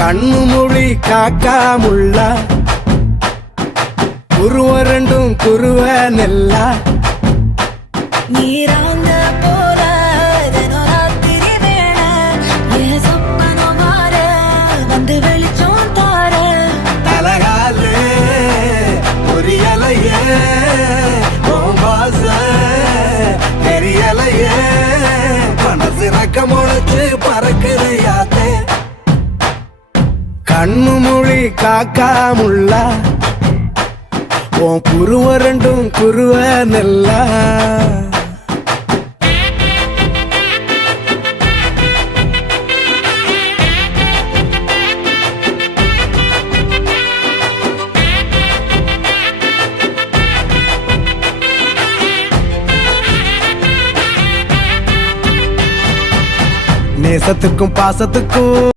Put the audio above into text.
கண்ணு மொழி காக்காமுள்ள குருவ ரெண்டும் குருவ நெல்லா நீராங்க போல தினராத்திரி வேண என் சொப்பனம் மாற வந்து வெளிச்சம் தார தலகாலே பொரியலையே ஓம்பாச தெரியலையே மனசு ரக்க முளைச்சு பறக்குறையாத்தே கண்ணு மொழி காக்காமுள்ள உன் குருவ ரெண்டும் குருவ நெல்லா நேசத்துக்கும் பாசத்துக்கும்